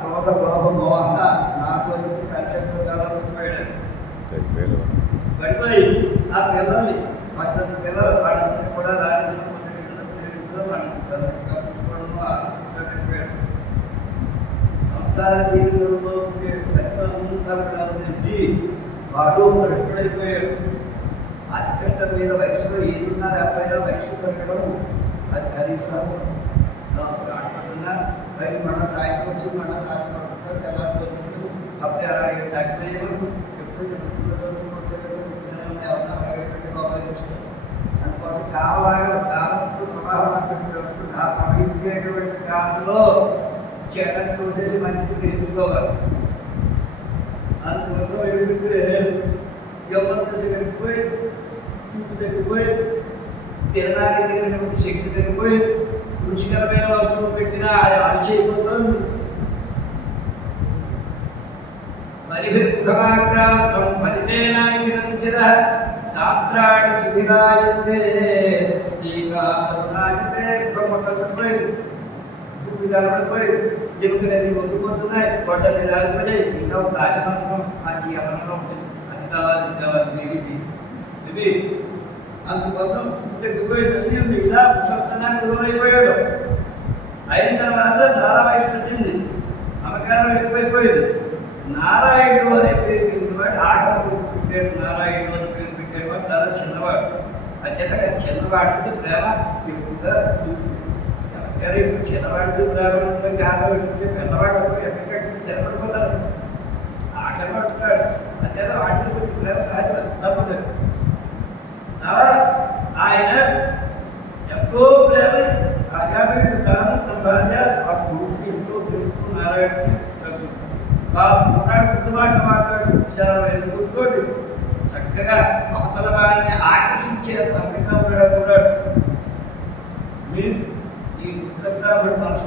క్రోధ లోభ మోహ నాకు కక్షపోయాడు చనిపోయారు పడిపోయి ఆ పిల్లల్ని పద్దెనిమిది పిల్లలు వాళ్ళందరినీ కూడా రాజకీయ వాళ్ళకి చూసుకోవడము ఆసక్తిగా పెట్టాడు సంసార జీవితంలో కలిసి వాడు కృష్ణుడైపోయాడు అత్యంత మీద వయసులో ఏదున్నారు అబ్బాయిలో వయసు పెరగడం అది కనీసం మన సాయంత్రం వచ్చి మన కాలాలు కాలంతో కాలంలో వస్తుంది ఆ ప్రవహించేటువంటి కాలంలో చెడ్డని కోసేసి మంచిది పెంచుకోవాలి అందుకోసం ఏంటంటే యవ్వన దశ కలిగిపోయి చూపు తగ్గిపోయి తినడానికి తగినటువంటి శక్తి తగ్గిపోయి రుచికరమైన వస్తువు పెట్టినా అది అరిచేయబోతోంది పరిభిర్ముఖమాక్రాంతం ఫలితేనాంగినంశిర గాత్రాణి శిథిలాయంతే చూపి జరుగుతున్నది ఎముకలన్నీ వంగిపోతున్నాయి గొడ్డలు ఇంకా ఒక ఆశమాత్రం ఆ జీవనంలో ఉంటుంది. అది కావాలి ఇది కావాలి దిగింది ఇది అందుకోసం చూపు తగ్గిపోయి అన్నీ ఉంది. ఇలా పురుషోత్తనానికి దూరైపోయాడు. అయిన తర్వాత చాలా వయసు వచ్చింది. అమకారం ఎక్కువైపోయింది. నారాయణుడు అనే పేరు పెట్టినవాడు ఆఖరి కొడుకు పెట్టాడు. నారాయణుడు అని పేరు పెట్టేవాడు చాలా చిన్నవాడు. అత్యంతగా చిన్నవాడికి ప్రేమ ఎక్కువగా ఎవరికైనా ఇప్పుడు చిన్నవాడికి ప్రేమ ఉండడం కారణం ఏంటంటే పెద్దవాడు అప్పుడు ఎక్కడికక్కడ స్థిరపడిపోతారు ఆఖరి పట్టున్నాడు అంటే వాటిని కొంచెం ప్రేమ సహజం తప్పదు అలా ఆయన ఎంతో ప్రేమ రాజావీడు తాను తన భార్య ఆ కొడుకు ఎంతో తెలుసుకుని నారాయణుడిని ఉన్నాడు గుడ్డు మాట మాట్లాడు విశాలమైన గుర్తోటి చక్కగా అవతల వారిని ఆకర్షించే అందంగా ఉన్నాడు మీరు बराबर बात